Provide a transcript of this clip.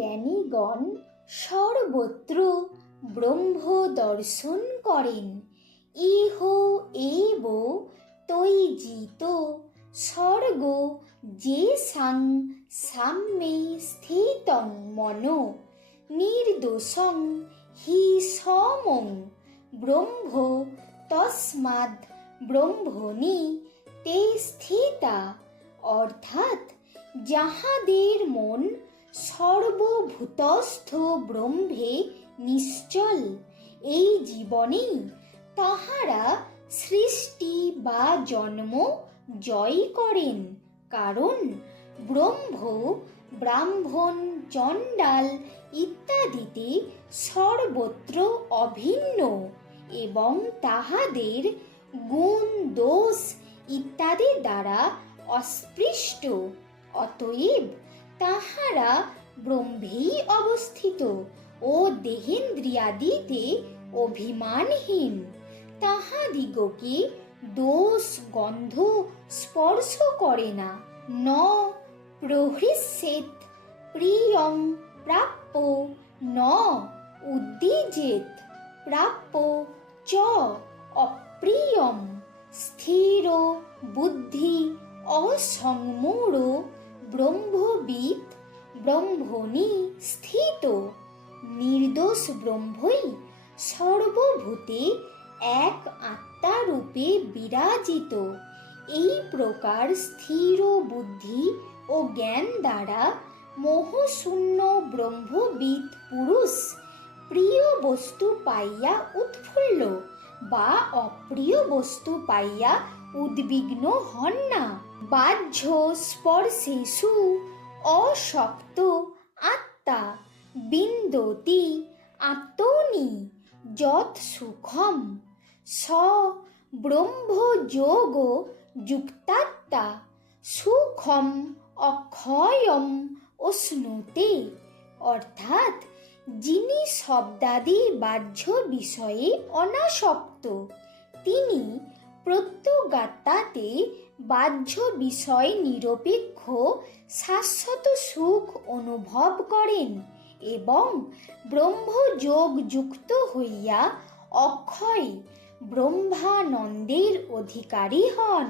জ্ঞানীগণ সর্বত্র ব্রহ্ম দর্শন করেন। ইহ এব তৈজিত স্বর্গ যে সাং সাম্যে স্থিতং মনো নির্দোষং হি সমং ব্রহ্ম তস্মাদ ব্রহ্মণি তে স্থিতা। অর্থাৎ যাহাদের মন সর্বভূতস্থ ব্রহ্মে নিশ্চল, এই জীবনেই তাহারা সৃষ্টি বা জন্ম জয় করেন। কারণ ব্রহ্ম ব্রাহ্মণ চণ্ডাল ইত্যাদিতে সর্বত্র অভিন্ন এবং তাহাদের গুণ দোষ ইত্যাদি দ্বারা অস্পৃষ্ট। অতএব তাহারা ব্রহ্মেই অবস্থিত ও দেহেন্দ্রিয়াদিতে অভিমানহীন। তাহাদিগকে দোষ গন্ধ স্পর্শ করে না। ন প্রহৃষ্যেত প্রিয়ং প্রাপ্য ন উদ্বিজেত প্রাপ্য চ অপ্রিয়ম স্থির বুদ্ধি অসংমূঢ় ব্রহ্মবিৎ ব্রহ্মণি স্থিত। নির্দোষ ব্রহ্মই সর্বভূতে এক আত্মারূপে বিরাজিত। এই প্রকার স্থির বুদ্ধি ও জ্ঞান দ্বারা মোহশূন্য ব্রহ্মবিৎ পুরুষ প্রিয় বস্তু পাইয়া উৎফুল্ল বা অপ্রিয় বস্তু পাইয়া উদ্বিগ্ন হন না। বাহ্য স্পর্শেষু অশক্ত আত্মা বিন্দতি আত্মনি যৎ সুখম স ব্রহ্মযোগ যুক্তাত্মা সুখম অক্ষয়ম অশ্নুতে। অর্থাৎ যিনি শব্দাদি বাহ্য বিষয়ে অনাসক্ত, তিনি প্রত্যগাত্মাতে বাহ্য বিষয় নিরপেক্ষ শাশ্বত সুখ অনুভব করেন এবং ব্রহ্মযোগ যুক্ত হইয়া অক্ষয় ব্রহ্মানন্দের অধিকারী হন।